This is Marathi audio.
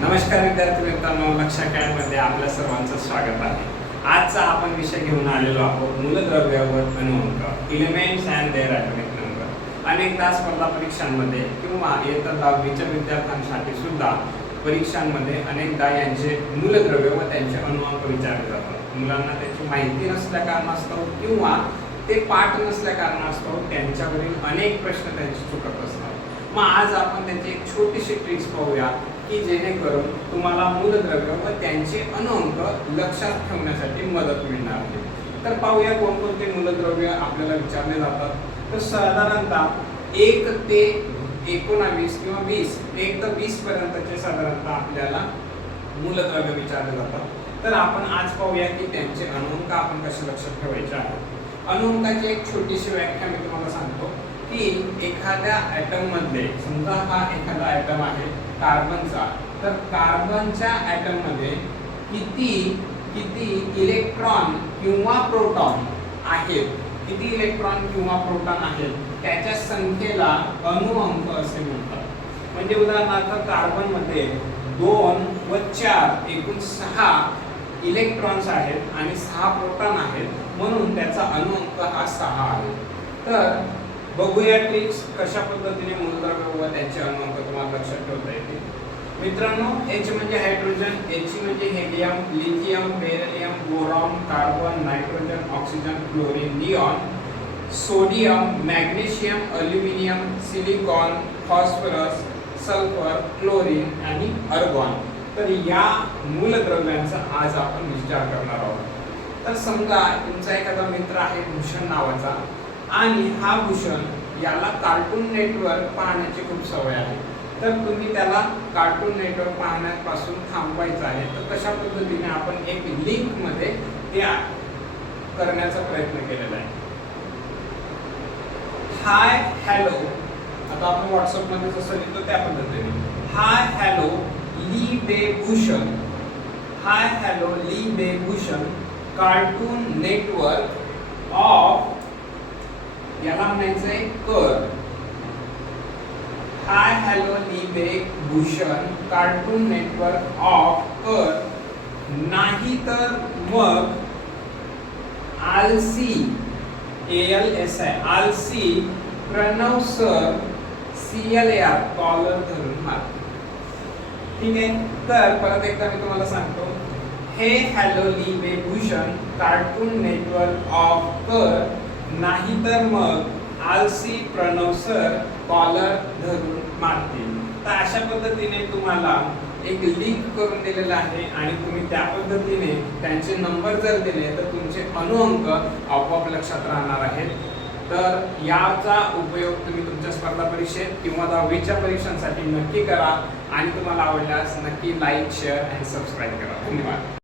नमस्कार विद्यार्थी मित्रांनो, लक्ष अकॅडमीमध्ये आपल्या सर्वांचं स्वागत आहे। आजचा आपण विषय घेऊन आलेलो आहोत मूलद्रव्य व अनुअंक, elements and their atomic number. अनेकदा स्पर्धा परीक्षांमध्ये किंवा इयत्ता 10वीच्या विद्यार्थ्यांसाठी सुद्धा परीक्षांमध्ये अनेकदा यांचे मूलद्रव्य व त्यांचे अनुअंक विचारले जातात। मुलांना त्याची माहिती नसल्या कारणास्तव किंवा ते पाठ नसल्या कारणास्तव त्यांच्यावरील अनेक प्रश्न त्यांचे चुकत असतात। मग आज आपण त्याची एक छोटीशी ट्रिक्स पाहूया की जेणेकरून तुम्हाला मूलद्रव्य व त्यांचे अनुअंक लक्षात ठेवण्यासाठी मदत मिळणार आहे। तर पाहूया कोणकोणते मूलद्रव्य आपल्याला विचारले जातात। तर साधारणतः 1 ते 19 किंवा 20, 1 ते 20 पर्यंतचे साधारणतः आपल्याला मूलद्रव्य विचारले जातात। तर आपण आज पाहूया की त्यांचे अनुअंक आपण कसे लक्षात ठेवायचे आहेत। अनुअंकाची एक छोटीशी व्याख्या मी तुम्हाला सांगतो की एखाद्या ॲटम मध्ये, समजा हा एखादा ॲटम आहे कार्बनचा, तर कार्बनच्या ॲटम मध्ये किती इलेक्ट्रॉन किंवा प्रोटॉन आहेत, किती इलेक्ट्रॉन किंवा प्रोटॉन आहेत त्याच्या संख्येला अनुअंक असे म्हणतात। म्हणजे उदाहरणार्थ कार्बन मध्ये 2 व 4 एकूण 6 इलेक्ट्रॉन्स आहेत आणि 6 प्रोटॉन आहेत, म्हणून त्याचा अनुअंक हा 6 आहे। तर बघूया ट्रिक्स कशा पद्धतीने मूलद्रव्य व त्यांचे अनुअंक तुम्हाला लक्षात ठेवता येतील। मित्रांनो, H म्हणजे हायड्रोजन, He म्हणजे helium, lithium, beryllium, boron, carbon, nitrogen, oxygen, chlorine, neon, sodium, magnesium, aluminium, silicon, phosphorus, sulphur, chlorine आणि आर्गॉन। तर या मूलद्रव्यांचा आज आपण विचार करणार आहोत। तर समजा तुमचा एखादा मित्र आहे भूषण नावाचा, आणि हा भूषण याला कार्टून नेटवर्क पाहण्याची खूप सवय आहे। तर तुम्ही त्याला कार्टून नेटवर्क पाहण्यापासून थांबवायचं आहे, तर कशा पद्धतीने आपण एक लिंक मध्ये ते करण्याचा प्रयत्न केलेला आहे। हाय हॅलो, आता आपण व्हॉट्सअप मध्ये जसं लिहितो त्या पद्धतीने, हाय हॅलो ली बे भूषण, हाय हॅलो ली बे भूषण कार्टून नेटवर्क ऑफ, याला म्हणायचंय कर। हाय हॅलो ली बे भूषण कार्टून नेटवर्क ऑफ कर, नाही तर मग आलसी, ALSI आलसी प्रणव सर CLAR कॉलर धरून मार। ठीक आहे, तर परत एकदा मी तुम्हाला सांगतो, हे हॅलो ली बे भूषण कार्टून नेटवर्क ऑफ कर, नाही तर मग आलसी प्रणव सर कॉलर धरून मारतील। तर अशा पद्धतीने तुम्हाला एक लिंक करून दिलेला आहे आणि तुम्ही त्या पद्धतीने त्यांचे नंबर जर दिले तर तुमचे अनुअंक आपोआप लक्षात राहणार आहेत। तर याचा उपयोग तुम्ही तुमच्या स्पर्धा परीक्षेत किंवा 10वीच्या परीक्षांसाठी नक्की करा आणि तुम्हाला आवडल्यास नक्की लाईक, शेअर आणि सबस्क्राईब करा। धन्यवाद।